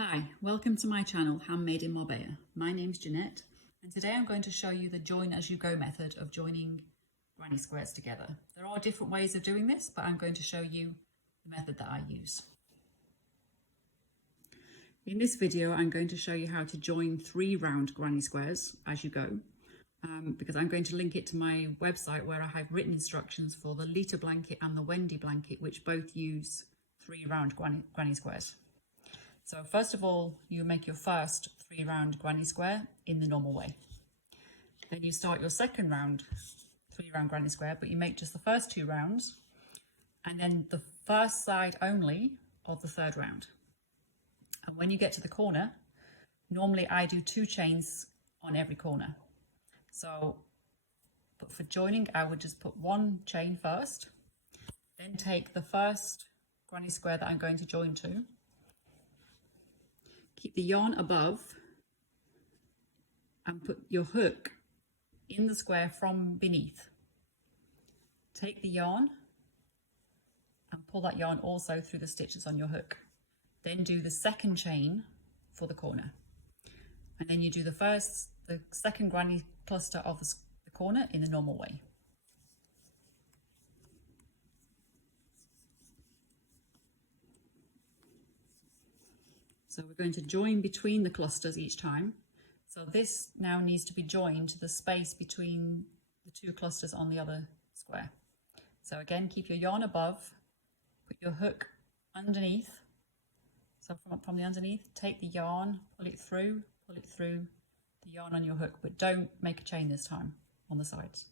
Hi, welcome to my channel, Handmade in Marbella. My name's Jeanette, and today I'm going to show you the join as you go method of joining granny squares together. There are different ways of doing this, but I'm going to show you the method that I use. In this video, I'm going to show you how to join 3 round granny squares as you go, because I'm going to link it to my website where I have written instructions for the Leta blanket and the Wendy blanket, which both use 3 round granny squares. So first of all, you make your first 3 round granny square in the normal way. Then you start your second round 3 round granny square, but you make just the first 2 rounds and then the first side only of the 3rd round. And when you get to the corner, normally I do 2 chains on every corner. So, but for joining, I would just put 1 chain first, then take the first granny square that I'm going to join to. Keep the yarn above and put your hook in the square from beneath. Take the yarn and pull that yarn also through the stitches on your hook. Then do the second chain for the corner. And then you do the second granny cluster of the corner in the normal way. So we're going to join between the clusters each time. So this now needs to be joined to the space between the 2 clusters on the other square. So again, keep your yarn above, put your hook underneath. So from the underneath, take the yarn, pull it through the yarn on your hook, but don't make a chain this time on the sides.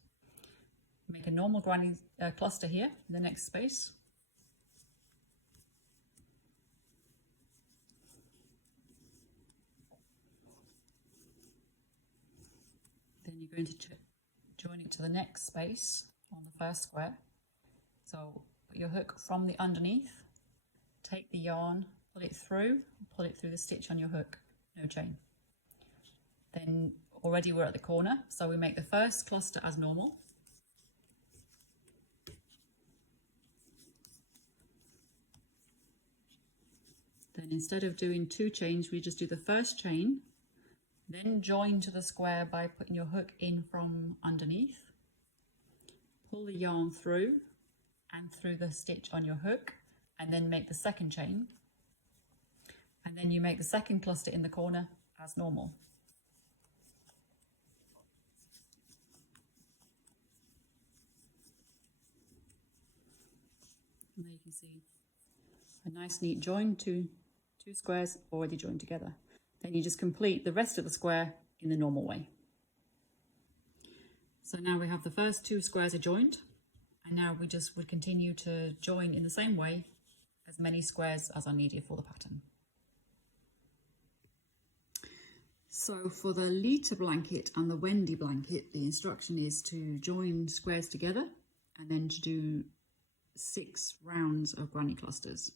Make a normal granny cluster here in the next space. Then you're going to join it to the next space on the first square. So put your hook from the underneath, take the yarn, pull it through the stitch on your hook, no chain. Then already we're at the corner, so we make the first cluster as normal. Then instead of doing 2 chains, we just do the first chain. Then join to the square by putting your hook in from underneath. Pull the yarn through and through the stitch on your hook, and then make the second chain. And then you make the second cluster in the corner as normal. And there you can see a nice neat join, two squares already joined together. Then you just complete the rest of the square in the normal way. So now we have the first 2 squares are joined, and now we just would continue to join in the same way as many squares as are needed for the pattern. So for the Leta blanket and the Wendy blanket, the instruction is to join squares together and then to do 6 rounds of granny clusters,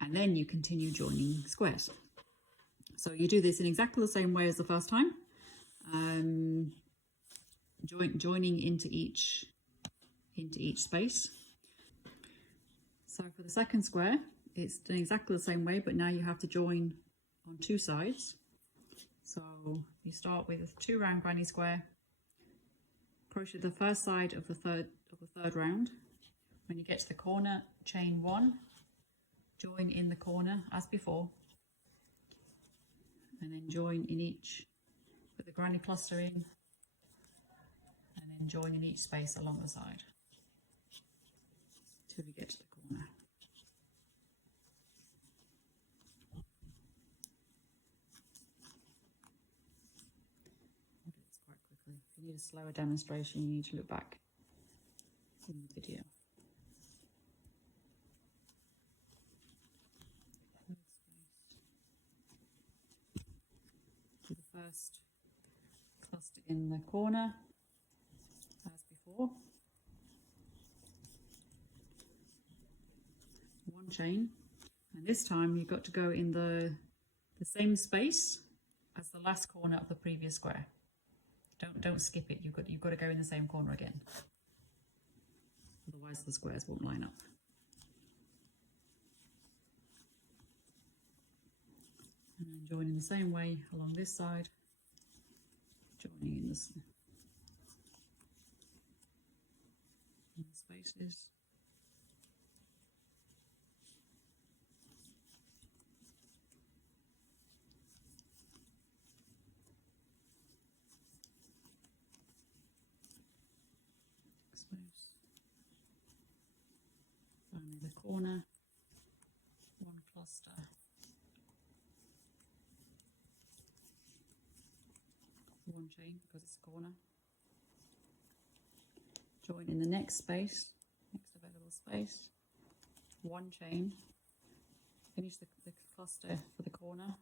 and then you continue joining squares. So you do this in exactly the same way as the first time, joining into each space. So for the second square, it's done exactly the same way, but now you have to join on 2 sides. So you start with a 2 round granny square, crochet the first side of the third round. When you get to the corner, chain 1, join in the corner as before, and then join in each, put the granny cluster in, and then join in each space along the side till we get to the corner. I'll do this quite quickly. If you need a slower demonstration, you need to look back in the video. First cluster in the corner as before, 1 chain, and this time you've got to go in the same space as the last corner of the previous square. Don't skip it. You've got to go in the same corner again, otherwise the squares won't line up. And join in the same way along this side, joining in the spaces. Finally the corner, one cluster, one chain because it's a corner, join in the next space, next available space, one chain, finish the cluster for the corner,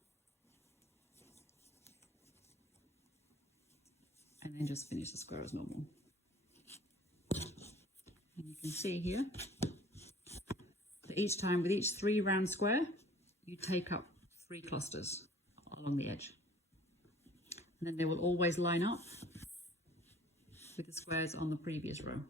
and then just finish the square as normal. And you can see here that each time with each 3 round square you take up 3 clusters along the edge, and then they will always line up with the squares on the previous row.